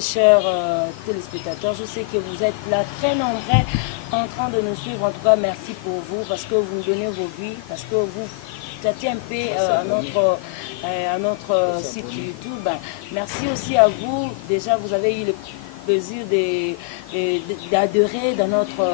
très chers téléspectateurs. Je sais que vous êtes là très nombreux en train de nous suivre. En tout cas, merci pour vous parce que vous nous donnez vos vies, parce que vous tâtez un peu à notre site YouTube. Merci aussi à vous. Déjà, vous avez eu le plaisir d'adhérer dans notre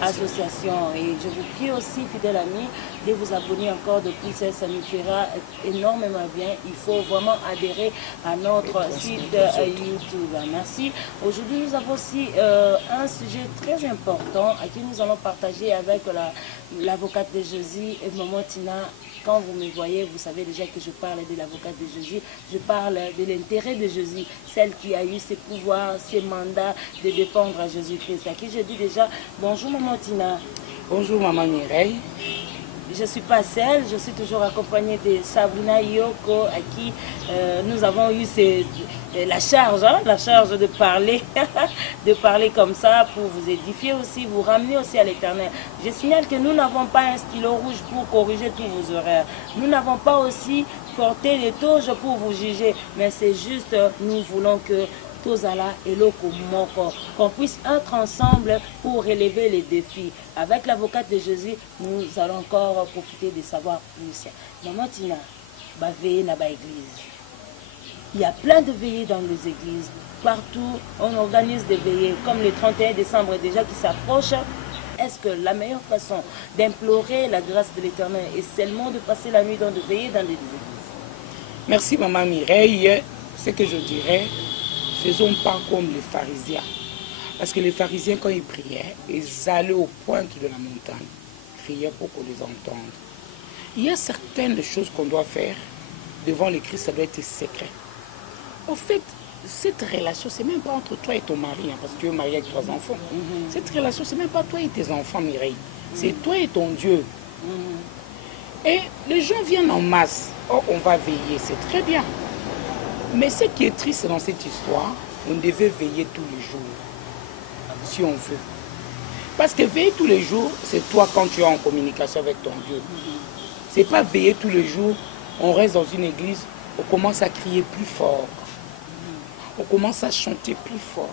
association. Et je vous prie aussi, fidèles amis, de vous abonner encore de plus. Ça nous fera énormément bien. Il faut vraiment adhérer à notre site YouTube. Merci. Aujourd'hui, nous avons aussi un sujet très important à qui nous allons partager avec l'avocate de Jésus, Maman Tina. Quand vous me voyez, vous savez déjà que je parle de l'avocate de Jésus. Je parle de l'intérêt de Jésus, celle qui a eu ses pouvoirs, ses mandats de défendre Jésus-Christ. À qui je dis déjà, bonjour Maman Tina. Bonjour Maman Mireille. Je ne suis pas seule, je suis toujours accompagnée de Sabrina Yoko, à qui nous avons eu la charge de parler, de parler comme ça pour vous édifier aussi, vous ramener aussi à l'Éternel. Je signale que nous n'avons pas un stylo rouge pour corriger tous vos horaires. Nous n'avons pas aussi porté les toges pour vous juger, mais c'est juste, nous voulons que Tozala et Lokomoko, qu'on puisse être ensemble pour relever les défis. Avec l'avocate de Jésus, nous allons encore profiter de savoir plus. Maman Tina, veillez dans l'église. Il y a plein de veillées dans les églises. Partout, on organise des veillées, comme le 31 décembre déjà qui s'approche. Est-ce que la meilleure façon d'implorer la grâce de l'Éternel est seulement de passer la nuit dans de veillées dans les églises? Merci Maman Mireille. Ce que je dirais, faisons pas comme les pharisiens. Parce que les pharisiens, quand ils priaient, ils allaient au pointe de la montagne, criaient pour qu'on les entende. Il y a certaines choses qu'on doit faire devant le Christ, ça doit être secret. En fait, cette relation, c'est même pas entre toi et ton mari, parce que tu es marié avec 3 enfants. Cette relation, c'est même pas toi et tes enfants, Mireille. C'est toi et ton Dieu. Et les gens viennent en masse. Oh, on va veiller, c'est très bien. Mais ce qui est triste dans cette histoire, on devait veiller tous les jours, si on veut. Parce que veiller tous les jours, c'est toi quand tu es en communication avec ton Dieu. C'est pas veiller tous les jours, on reste dans une église, on commence à crier plus fort. On commence à chanter plus fort.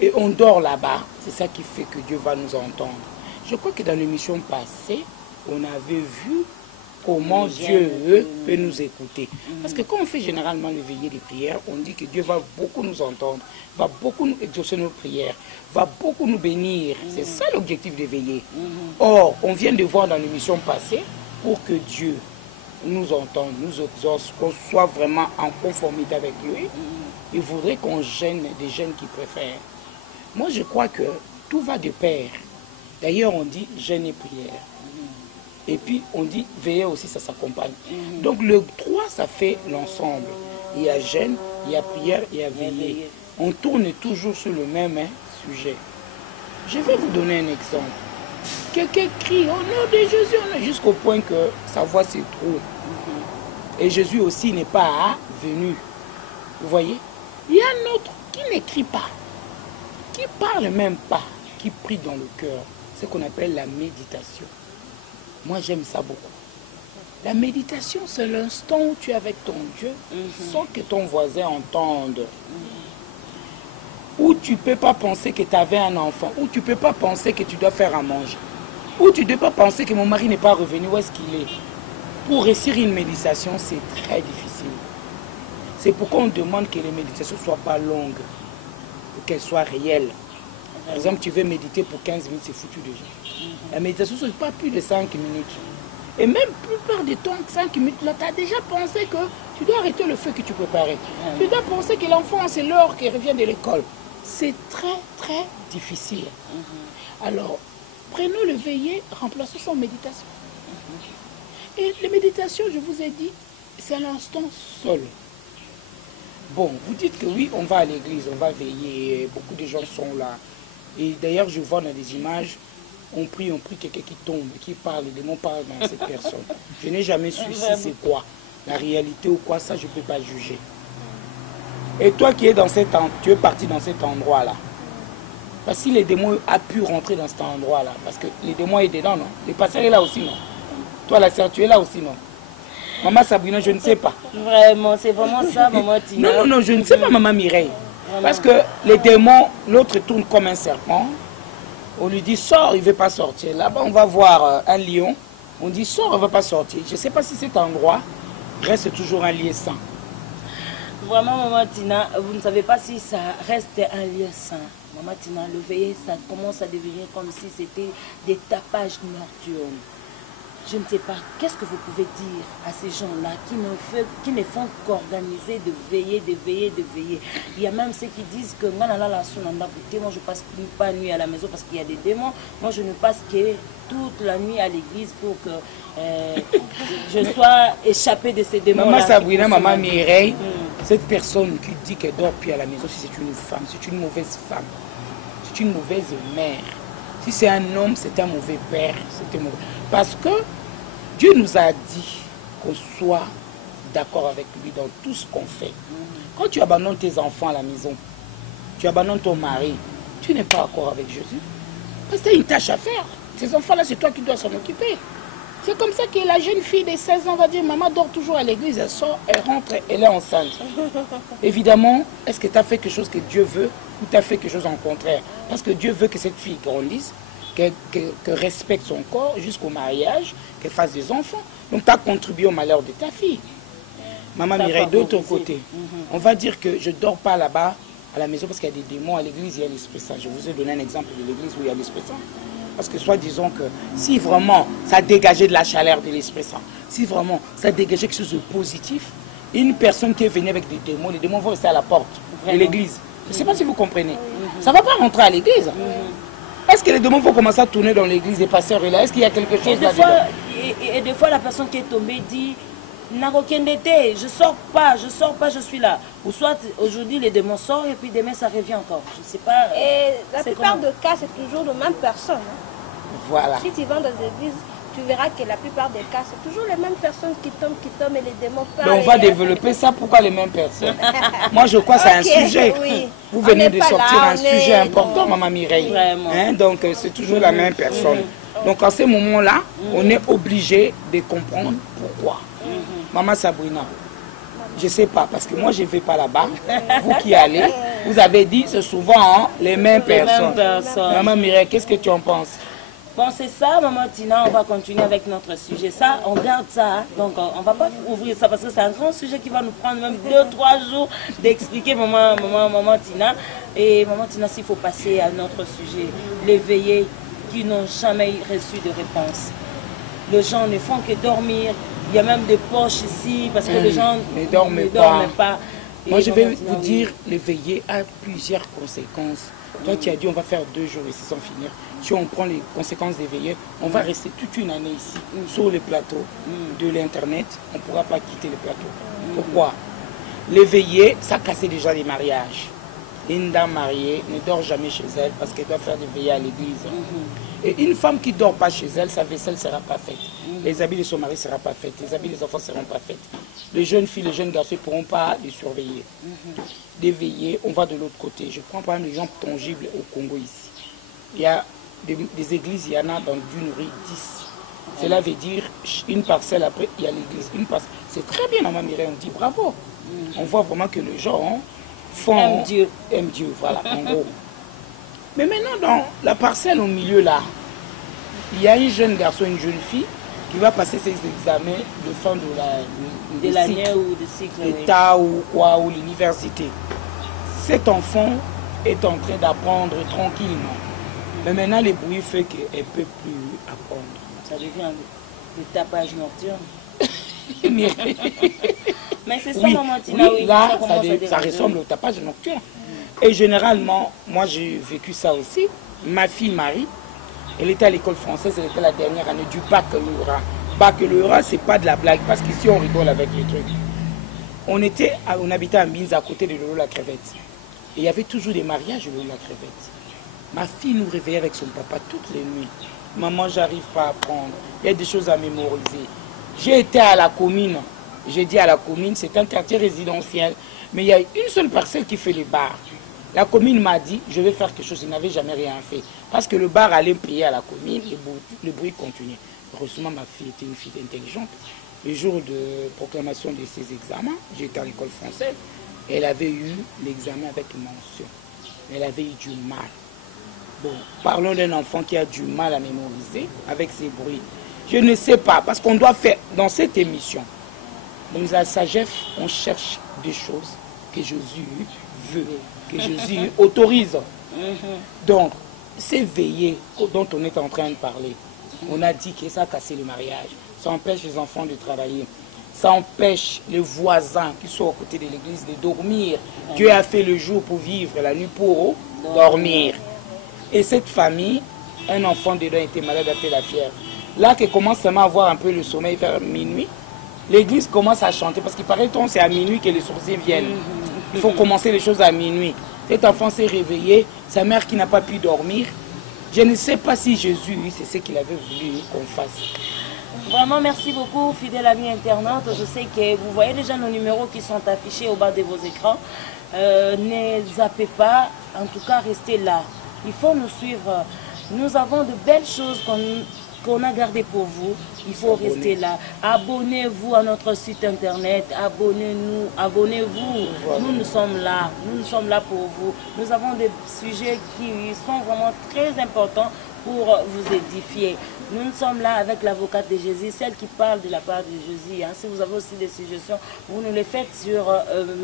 Et on dort là-bas. C'est ça qui fait que Dieu va nous entendre. Je crois que dans l'émission passée, on avait vu comment Dieu peut nous écouter. Parce que quand on fait généralement les veillées des prières, on dit que Dieu va beaucoup nous entendre, va beaucoup nous exaucer nos prières, va beaucoup nous bénir. C'est ça l'objectif des veillées. Or, on vient de voir dans l'émission passée, pour que Dieu nous entende, nous exauce, qu'on soit vraiment en conformité avec lui, il voudrait qu'on gêne des jeunes qui préfèrent. Moi, je crois que tout va de pair. D'ailleurs, on dit jeûne et prière. Et puis, on dit veiller aussi, ça s'accompagne. Donc, le 3, ça fait l'ensemble. Il y a jeûne, il y a prière, il y a veiller. On tourne toujours sur le même sujet. Je vais vous donner un exemple. Quelqu'un crie au nom de Jésus, jusqu'au point que sa voix se trouve. Et Jésus aussi n'est pas venu. Vous voyez? Il y a un autre qui n'écrit pas, qui parle même pas, qui prie dans le cœur. C'est ce qu'on appelle la méditation. Moi, j'aime ça beaucoup. La méditation, c'est l'instant où tu es avec ton Dieu sans que ton voisin entende. Où tu ne peux pas penser que tu avais un enfant. Où tu ne peux pas penser que tu dois faire à manger. Où tu ne peux pas penser que mon mari n'est pas revenu. Où est-ce qu'il est? Pour réussir une méditation, c'est très difficile. C'est pourquoi on demande que les méditations ne soient pas longues. Pour qu'elles soient réelles. Par exemple, tu veux méditer pour 15 minutes, c'est foutu déjà. La méditation, ce n'est pas plus de 5 minutes. Et même plupart du temps, 5 minutes, là, tu as déjà pensé que tu dois arrêter le feu que tu préparais. Tu dois penser que l'enfant, c'est l'heure qu'il revient de l'école. C'est très, très difficile. Alors, prenons le veillé, remplaçons sans méditation. Et les méditations, je vous ai dit, c'est à l'instant seul. Bon, vous dites que oui, on va à l'église, on va veiller, beaucoup de gens sont là. Et d'ailleurs, je vois dans des images, on prie, quelqu'un qui tombe, qui parle, les démons parlent dans cette personne. Je n'ai jamais su si c'est quoi, la réalité ou quoi, ça je ne peux pas juger. Et toi qui es dans tu es parti dans cet endroit-là, parce que si les démons a pu rentrer dans cet endroit-là, parce que les démons est dedans, non? Les pasteurs est là aussi, non? Toi, la sœur, tu es là aussi, non? Maman Sabrina, je ne sais pas. Vraiment, c'est vraiment ça, Maman Tina. Non, je ne sais pas, Maman Mireille. Parce que les démons, l'autre tourne comme un serpent. On lui dit sors, il ne veut pas sortir. Là-bas, on va voir un lion. On dit sors, il ne veut pas sortir. Je ne sais pas si cet endroit reste toujours un lieu saint. Vraiment, Maman Tina, vous ne savez pas si ça reste un lieu saint. Maman Tina, le veillé, ça commence à devenir comme si c'était des tapages nocturnes. Je ne sais pas, qu'est-ce que vous pouvez dire à ces gens-là qui ne font qu'organiser de veiller, de veiller, de veiller. Il y a même ceux qui disent que moi, je passe pas nuit à la maison parce qu'il y a des démons. Moi, je ne passe que toute la nuit à l'église pour que je sois échappée de ces démons. Maman Sabrina, Maman Mireille, cette personne qui dit qu'elle dort plus à la maison, si c'est une femme, c'est une mauvaise femme, c'est une mauvaise mère. Si c'est un homme, c'est un mauvais père. Mauvais. Parce que Dieu nous a dit qu'on soit d'accord avec lui dans tout ce qu'on fait. Quand tu abandonnes tes enfants à la maison, tu abandonnes ton mari, tu n'es pas d'accord avec Jésus. Parce que tu as une tâche à faire. Ces enfants-là, c'est toi qui dois s'en occuper. C'est comme ça que la jeune fille de 16 ans va dire, maman dort toujours à l'église, elle sort, elle rentre, elle est enceinte. Évidemment, est-ce que tu as fait quelque chose que Dieu veut ou tu as fait quelque chose en contraire? Parce que Dieu veut que cette fille grandisse, qu'elle respecte son corps jusqu'au mariage, qu'elle fasse des enfants. Donc tu as contribué au malheur de ta fille. Maman Mireille, d'autre côté, on va dire que je ne dors pas là-bas à la maison parce qu'il y a des démons. À l'église, il y a l'Esprit Saint. Je vous ai donné un exemple de l'église où il y a l'Esprit Saint. Parce que soit disons que si vraiment ça dégageait de la chaleur de l'Esprit Saint, si vraiment ça dégageait quelque chose de positif, une personne qui est venue avec des démons, les démons vont rester à la porte de l'église. Je ne sais pas si vous comprenez. Ça ne va pas rentrer à l'église. Est-ce que les démons vont commencer à tourner dans l'église et passer là? Est-ce qu'il y a quelque chose là-dedans? Et des fois, la personne qui est tombée dit je sors pas, je suis là. Ou soit aujourd'hui les démons sortent et puis demain ça revient encore. Je sais pas. Et la plupart des cas, c'est toujours la même personne. Voilà. Si tu vas dans les églises, tu verras que la plupart des cas, c'est toujours les mêmes personnes qui tombent et les démons parlent. Mais on va développer ça. Pourquoi les mêmes personnes? Moi, je crois que c'est un sujet. Oui. Vous venez de sortir un sujet important, Maman Mireille. Hein? Donc, c'est toujours la même personne. Donc, à ce moment-là, on est obligé de comprendre pourquoi. Maman Sabrina, je ne sais pas, parce que moi, je ne vais pas là-bas. Vous qui allez, vous avez dit, c'est souvent les mêmes personnes. Maman Mireille, qu'est-ce que tu en penses? Bon, c'est ça, Maman Tina, on va continuer avec notre sujet. Ça, on garde ça. Donc, on ne va pas ouvrir ça parce que c'est un grand sujet qui va nous prendre même 2-3 jours d'expliquer, Maman Tina. Et Maman Tina, s'il faut passer à notre sujet, les veillés qui n'ont jamais reçu de réponse. Les gens ne font que dormir. Il y a même des poches ici parce que les gens ne dorment pas. Moi, je vais vous dire, les veillés a plusieurs conséquences. Toi, tu as dit, on va faire 2 jours ici sans finir. Si on prend les conséquences des veillés, on va rester toute une année ici, sur le plateau de l'Internet. On ne pourra pas quitter le plateau. Pourquoi? Les veillés, ça cassait déjà les mariages. Une dame mariée ne dort jamais chez elle parce qu'elle doit faire des veillées à l'église. Et une femme qui ne dort pas chez elle, sa vaisselle ne sera pas faite. Les habits de son mari ne seront pas faits. Les habits des enfants ne seront pas faits. Les jeunes filles, les jeunes garçons ne pourront pas les surveiller. Des veillées, on va de l'autre côté. Je prends par exemple l'exemple tangible au Congo ici. Il y a des églises, il y en a dans Dunuri 10. Cela veut dire une parcelle, après il y a l'église. C'est très bien, Maman Mireille, on dit bravo. On voit vraiment que les gens aiment Dieu, voilà, en gros. Mais maintenant, dans la parcelle au milieu là, il y a un jeune garçon, une jeune fille qui va passer ses examens de fin de l'année ou de cycle d'État ou quoi, ou l'université. Cet enfant est en train d'apprendre tranquillement. Mais maintenant, le bruit fait qu'elle ne peut plus apprendre. Ça devient le tapage nocturne. Mais c'est ça, oui, Maman Tina, oui, là, ça ressemble au tapage nocturne. Et généralement, moi j'ai vécu ça aussi. Ma fille Marie, elle était à l'école française, elle était la dernière année du baccalauréat. Baccalauréat, c'est pas de la blague, parce qu'ici on rigole avec les trucs. On habitait à Minz, à côté de Lolo la crevette. Et il y avait toujours des mariages de Lolo la crevette. Ma fille nous réveillait avec son papa toutes les nuits. Maman, j'arrive pas à apprendre. Il y a des choses à mémoriser. J'ai été à la commune. J'ai dit à la commune, c'est un quartier résidentiel. Mais il y a une seule parcelle qui fait les bars. La commune m'a dit, je vais faire quelque chose. Il n'avait jamais rien fait. Parce que le bar allait payer à la commune, le bruit continuait. Heureusement, ma fille était une fille intelligente. Le jour de proclamation de ses examens, j'étais à l'école française. Elle avait eu l'examen avec mention. Elle avait eu du mal. Bon, parlons d'un enfant qui a du mal à mémoriser avec ses bruits. Je ne sais pas, parce qu'on doit faire dans cette émission. Donc la sagesse, on cherche des choses que Jésus veut, que Jésus autorise. Donc, ces veillées dont on est en train de parler, on a dit que ça a cassé le mariage, ça empêche les enfants de travailler, ça empêche les voisins qui sont à côté de l'église de dormir. Dieu a fait le jour pour vivre, la nuit pour dormir. Et cette famille, un enfant dedans était malade, a fait la fièvre. Là, qu'il commence seulement à avoir un peu le sommeil vers minuit, l'église commence à chanter, parce qu'il paraît que c'est à minuit que les sorciers viennent. Il faut commencer les choses à minuit. Cet enfant s'est réveillé, sa mère qui n'a pas pu dormir. Je ne sais pas si Jésus, c'est ce qu'il avait voulu qu'on fasse. Vraiment, merci beaucoup, fidèles amis internautes. Je sais que vous voyez déjà nos numéros qui sont affichés au bas de vos écrans. Ne zappez pas, en tout cas, restez là. Il faut nous suivre. Nous avons de belles choses qu'on a gardées pour vous. Il faut rester là. Abonnez-vous à notre site internet. Abonnez-nous. Abonnez-vous. Nous sommes là. Nous sommes là pour vous. Nous avons des sujets qui sont vraiment très importants pour vous édifier. Nous sommes là avec l'avocate de Jésus, celle qui parle de la part de Jésus. Si vous avez aussi des suggestions, vous nous les faites sur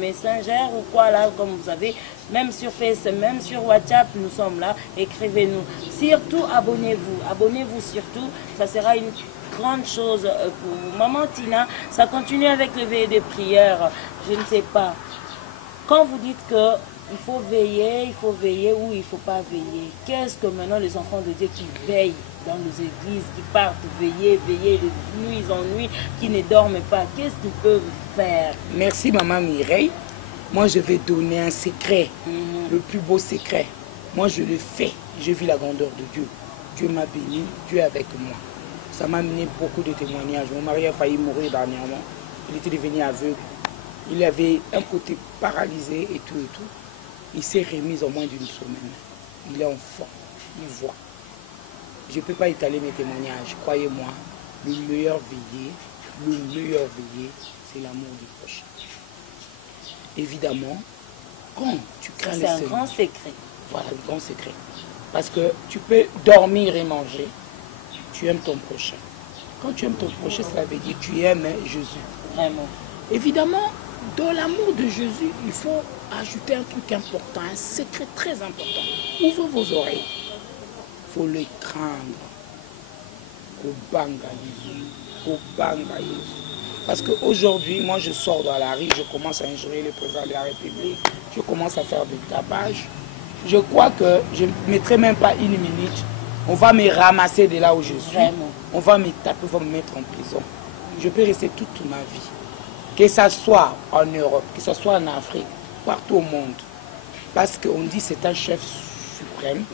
Messenger ou quoi là, comme vous avez, même sur Facebook, même sur WhatsApp, nous sommes là. Écrivez-nous. Surtout, abonnez-vous. Abonnez-vous surtout. Ça sera une grande chose pour vous. Maman Tina, ça continue avec le veillée de prière. Je ne sais pas. Quand vous dites que il faut veiller ou il ne faut pas veiller. Qu'est-ce que maintenant les enfants de Dieu qui veillent dans les églises, qui partent veiller de nuit en nuit, qui ne dorment pas, qu'est-ce qu'ils peuvent faire? Merci maman Mireille. Moi je vais donner un secret, le plus beau secret. Moi je le fais, je vis la grandeur de Dieu. Dieu m'a béni, Dieu est avec moi. Ça m'a amené beaucoup de témoignages. Mon mari a failli mourir dernièrement. Il était devenu aveugle. Il avait un côté paralysé et tout. Il s'est remis en moins d'une semaine. Il est en forme, il voit. Je ne peux pas étaler mes témoignages. Croyez-moi, le meilleur veillé, c'est l'amour du prochain. Évidemment, quand tu crains le Seigneur... C'est un grand secret. Voilà, le grand secret. Parce que tu peux dormir et manger. Tu aimes ton prochain. Quand tu aimes ton prochain, cela veut dire que tu aimes Jésus. Vraiment. Évidemment, dans l'amour de Jésus, il faut ajouter un truc important, un secret très important. Ouvrez vos oreilles. Il faut les craindre. Parce qu'aujourd'hui, moi je sors dans la rue, je commence à injurer le président de la République, je commence à faire du tapage. Je crois que je ne mettrai même pas une minute. On va me ramasser de là où je suis. Vraiment. On va me taper, on va me mettre en prison. Je peux rester toute ma vie. Que ce soit en Europe, que ce soit en Afrique, partout au monde. Parce qu'on dit que c'est un chef suprême,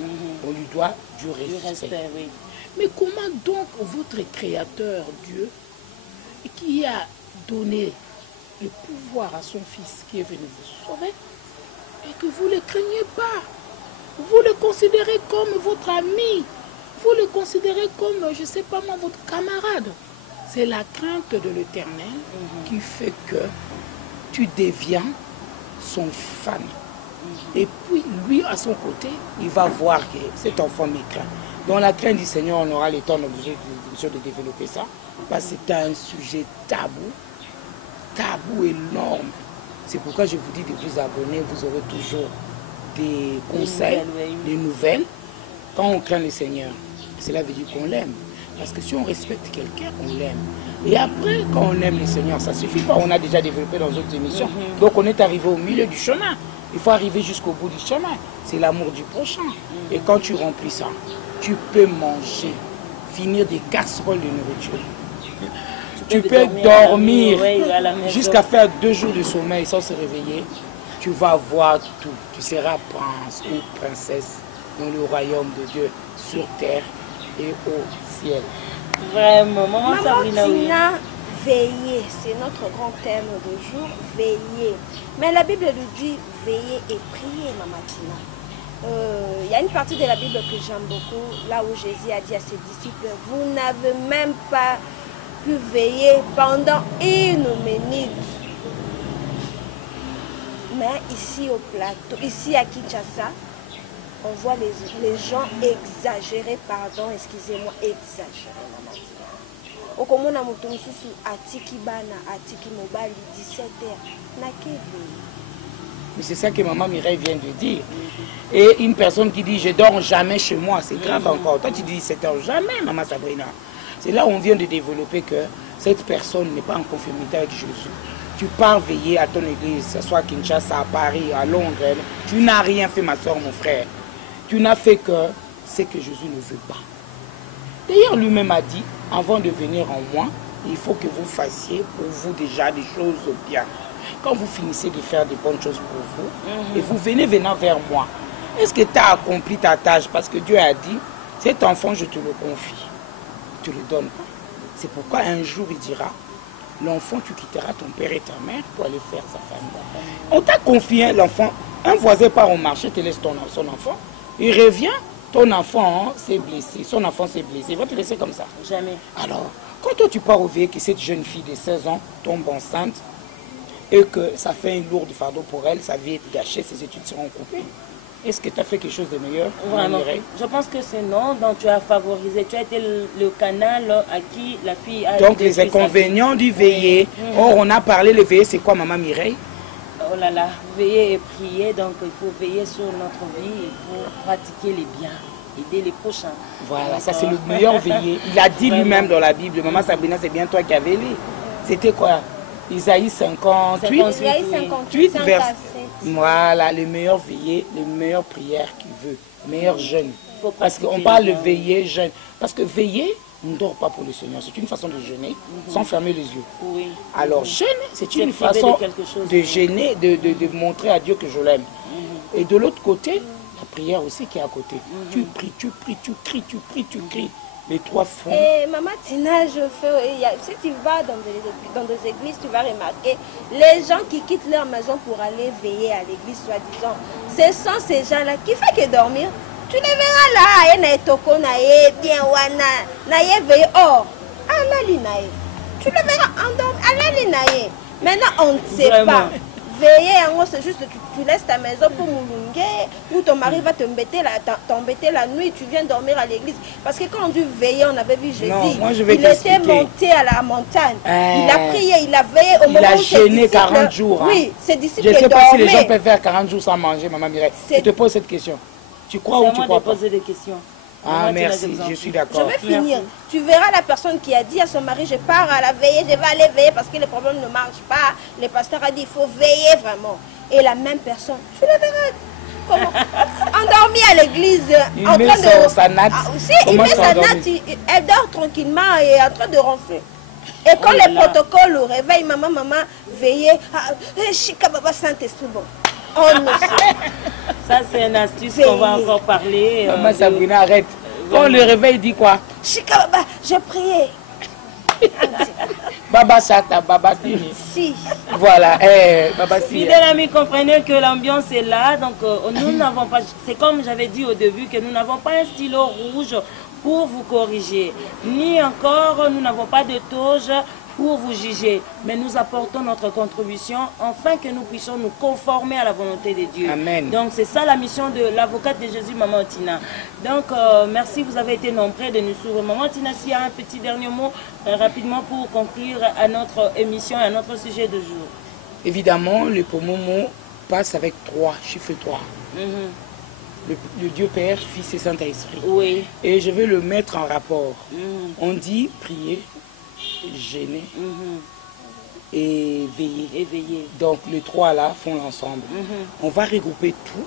on lui doit du respect. Oui. Mais comment donc votre Créateur, Dieu, qui a donné le pouvoir à son Fils qui est venu vous sauver, et que vous ne le craignez pas, vous le considérez comme votre ami, vous le considérez comme, je ne sais pas moi, votre camarade. C'est la crainte de l'Éternel qui fait que tu deviens son fan. Et puis, lui, à son côté, il va voir que cet enfant me craint. Dans la crainte du Seigneur, on aura le temps de développer ça. Parce que c'est un sujet tabou énorme. C'est pourquoi je vous dis de vous abonner, vous aurez toujours des conseils, des nouvelles. Quand on craint le Seigneur, cela veut dire qu'on l'aime. Parce que si on respecte quelqu'un, on l'aime. Et après, quand on aime le Seigneur, ça ne suffit pas. On a déjà développé dans d'autres émissions. Donc on est arrivé au milieu du chemin. Il faut arriver jusqu'au bout du chemin. C'est l'amour du prochain. Et quand tu remplis ça, tu peux manger, finir des casseroles de nourriture. Tu peux dormir jusqu'à faire 2 jours de sommeil sans se réveiller. Tu vas voir tout. Tu seras prince ou princesse dans le royaume de Dieu, sur terre et au ciel. Vraiment, maman Sabrina, Tina, veiller, c'est notre grand thème de jour, veiller. Mais la Bible nous dit veiller et prier, maman Tina. Il y a une partie de la Bible que j'aime beaucoup, là où Jésus a dit à ses disciples, vous n'avez même pas pu veiller pendant 1 minute. Mais ici au plateau, ici à Kinshasa, on voit les gens exagérer, pardon, excusez-moi, exagérer, maman Tina. Okomona mutu mususu atiki bana, atiki mobali 17h. Mais c'est ça que maman Mireille vient de dire. Et une personne qui dit je dors jamais chez moi, c'est grave encore. Toi tu dis 17h, jamais maman Sabrina. C'est là où on vient de développer que cette personne n'est pas en conformité avec Jésus. Tu pars veiller à ton église, que ce soit à Kinshasa, à Paris, à Londres. Tu n'as rien fait, ma soeur, mon frère. Tu n'as fait que ce que Jésus ne veut pas. D'ailleurs, lui-même a dit, avant de venir en moi, il faut que vous fassiez pour vous déjà des choses bien. Quand vous finissez de faire des bonnes choses pour vous, et vous venez venant vers moi, est-ce que tu as accompli ta tâche? Parce que Dieu a dit, cet enfant, je te le confie. Tu ne le donnes pas. C'est pourquoi un jour, il dira, l'enfant, tu quitteras ton père et ta mère pour aller faire sa famille. On t'a confié l'enfant. Un voisin part au marché, te laisse son enfant. Il revient, ton enfant s'est blessé. Son enfant s'est blessé. Il va te laisser comme ça. Jamais. Alors, quand toi tu pars au veillé que cette jeune fille de 16 ans tombe enceinte et que ça fait un lourd fardeau pour elle, sa vie est gâchée, ses études seront coupées. Est-ce que tu as fait quelque chose de meilleur? Vraiment. Je pense que c'est non. Donc tu as favorisé, tu as été le canal à qui la fille a... Donc les inconvénients du veillé. Or, on a parlé, le veillé, c'est quoi, maman Mireille? Oh là là, veiller et prier. Donc il faut veiller sur notre vie pour pratiquer les biens, aider les prochains. Voilà, ça c'est le meilleur veillé. Il a dit lui-même dans la Bible, maman Sabrina, c'est bien toi qui avais lu. C'était quoi? Isaïe 58, Isaïe 58, verset. Voilà, le meilleur veillé, le meilleur prière qu'il veut, le meilleur jeûne. Parce qu'on parle de veiller, jeûne. Parce que veiller, on ne dort pas pour le Seigneur. C'est une façon de jeûner sans fermer les yeux. Oui. Alors, jeûne, c'est une façon de gêner, de montrer à Dieu que je l'aime. Et de l'autre côté, la prière aussi qui est à côté. Tu pries, tu pries, tu cries, tu pries, tu cries. Les trois fronts. Et maman Tina, si tu vas dans des églises, tu vas remarquer les gens qui quittent leur maison pour aller veiller à l'église, soi-disant. Ce sont ces gens-là qui font que dormir. Tu les verras là, bien veiller. Or, tu le verras endormi. Maintenant, on ne sait pas. Veiller, c'est juste que tu laisses ta maison pour moulunguer, ou ton mari va t'embêter la nuit, tu viens dormir à l'église. Parce que quand on dit veiller, on avait vu Jésus, il était monté à la montagne, il a prié, il a veillé au moment où il a jeûné 40 jours. Oui, ses disciples je ne sais pas si les gens dormaient. peuvent faire 40 jours sans manger, maman Mireille. Je te pose cette question. Tu crois ou tu crois pas? Poser des questions. Ah, merci, je suis d'accord. Je vais finir. Tu verras la personne qui a dit à son mari, je pars à la veillée, je vais aller veiller parce que les problèmes ne marchent pas. Le pasteur a dit, il faut veiller vraiment. Et la même personne, tu le verras. Comment? Endormi à l'église. Il met sa natte. Il met sa natte, elle dort tranquillement et est en train de ronfler. Et quand le protocole le réveille, maman, veillez. Chikababa Saint-Esprit, bon. On ne sait. Ça, c'est une astuce qu'on va encore parler. Maman Sabrina, arrête. Quand le réveil dit quoi? Chikababa, j'ai prié. Baba Chata, Baba Tini. Si. Voilà, Baba Si. Fidèles amis, comprenez que l'ambiance est là. Donc, nous n'avons pas. C'est comme j'avais dit au début que nous n'avons pas un stylo rouge pour vous corriger. Ni encore, nous n'avons pas de toge pour vous juger, mais nous apportons notre contribution afin que nous puissions nous conformer à la volonté de Dieu. Amen. Donc c'est ça la mission de l'avocate de Jésus, Maman Tina. Donc merci, vous avez été nombreux de nous suivre. Maman Tina, s'il y a un petit dernier mot rapidement pour conclure à notre émission et à notre sujet de jour. Évidemment, le premier mot passe avec 3, chiffre 3. Le Dieu Père, Fils et Saint-Esprit. Oui. Et je vais le mettre en rapport. On dit prier, gêner et veiller. Donc les 3 là font l'ensemble. On va regrouper tout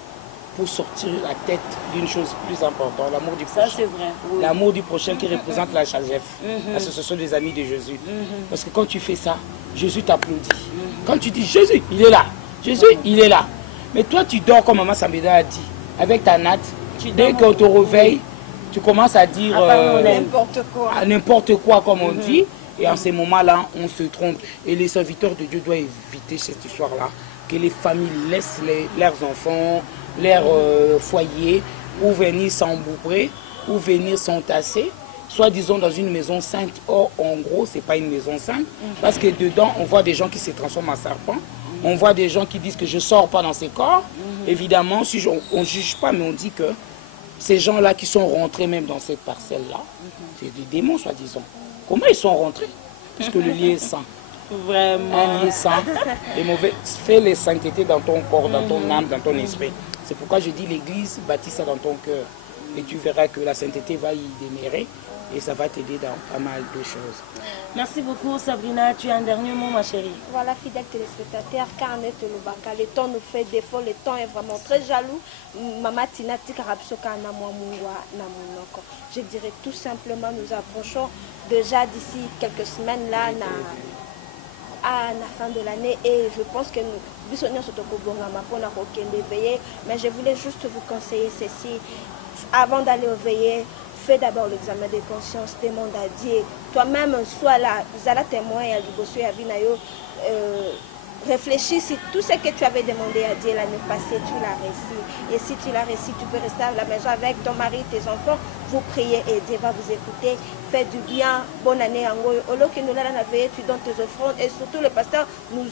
pour sortir la tête d'une chose plus importante, l'amour du prochain. Ça c'est vrai. Oui. L'amour du prochain qui représente la sagesse. Parce que ce sont des amis de Jésus. Parce que quand tu fais ça, Jésus t'applaudit. Quand tu dis Jésus, il est là. Jésus, il est là. Mais toi tu dors comme maman Sabrina a dit, avec ta natte. Dès qu'on te réveille, tu commences à dire n'importe quoi comme on dit. Et en ces moments-là, on se trompe. Et les serviteurs de Dieu doivent éviter cette histoire-là. Que les familles laissent leurs enfants, leurs foyers, pour venir s'embourber, ou venir s'entasser, soit disons dans une maison sainte. Or, en gros, ce n'est pas une maison sainte. Parce que dedans, on voit des gens qui se transforment en serpents. On voit des gens qui disent que je ne sors pas dans ces corps. Évidemment, si on ne juge pas, mais on dit que ces gens-là qui sont rentrés même dans cette parcelle-là, c'est des démons, soi-disant. Comment ils sont rentrés? Puisque le lieu est saint. Vraiment. Un lieu saint. Les mauvais, fais les saintetés dans ton corps, dans ton âme, dans ton esprit. C'est pourquoi je dis l'église, bâtis ça dans ton cœur. Et tu verras que la sainteté va y demeurer et ça va t'aider dans pas mal de choses. Merci beaucoup Sabrina. Tu as un dernier mot ma chérie? Voilà, fidèles téléspectateurs, Carnet Lubaka, le temps nous fait défaut, le temps est vraiment très jaloux. Mama Tina Tikarapsoka Namwamungwa Namunoko. Je dirais tout simplement, nous approchons déjà d'ici quelques semaines là à la fin de l'année et je pense que nous mais je voulais juste vous conseiller ceci. Avant d'aller au veillée, fais d'abord l'examen de conscience, demande à Dieu. Toi-même, sois là, Zala témoin à Libosso et à Vinayo. Réfléchis si tout ce que tu avais demandé à Dieu l'année passée, tu l'as réussi. Et si tu l'as réussi, tu peux rester à la maison avec ton mari, tes enfants. Vous priez et Dieu va vous écouter. Faites du bien. Bonne année. Au lieu que nous l'avons veillé, tu donnes tes offrandes. Et surtout, le pasteur nous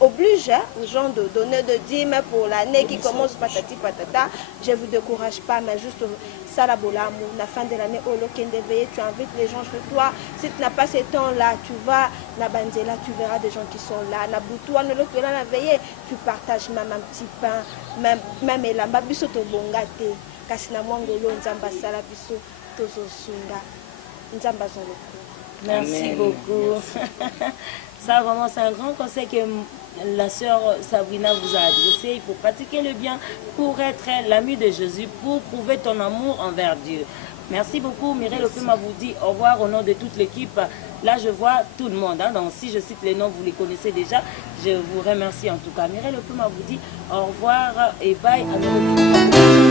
oblige aux gens de donner de dîmes pour l'année qui commence patati patata. Je ne vous décourage pas, mais juste Salabolamou, la fin de l'année, au lieu de veiller, tu invites les gens chez toi. Si tu n'as pas ce temps-là, tu vas à Banzela, tu verras des gens qui sont là. Naboutoua, tu partages même un petit pain, même elamba biso to bongate kasi na mwangolo nzamba sala biso tozo sunga nzamba zolo. Merci beaucoup. Ça vraiment c'est un grand conseil que la sœur Sabrina vous a adressé. Il faut pratiquer le bien pour être l'ami de Jésus, pour prouver ton amour envers Dieu. Merci beaucoup. Mireille Lopema vous dit au revoir au nom de toute l'équipe. Là, je vois tout le monde. Hein. Donc, si je cite les noms, vous les connaissez déjà. Je vous remercie en tout cas. Mireille Lopema vous dit au revoir et bye. À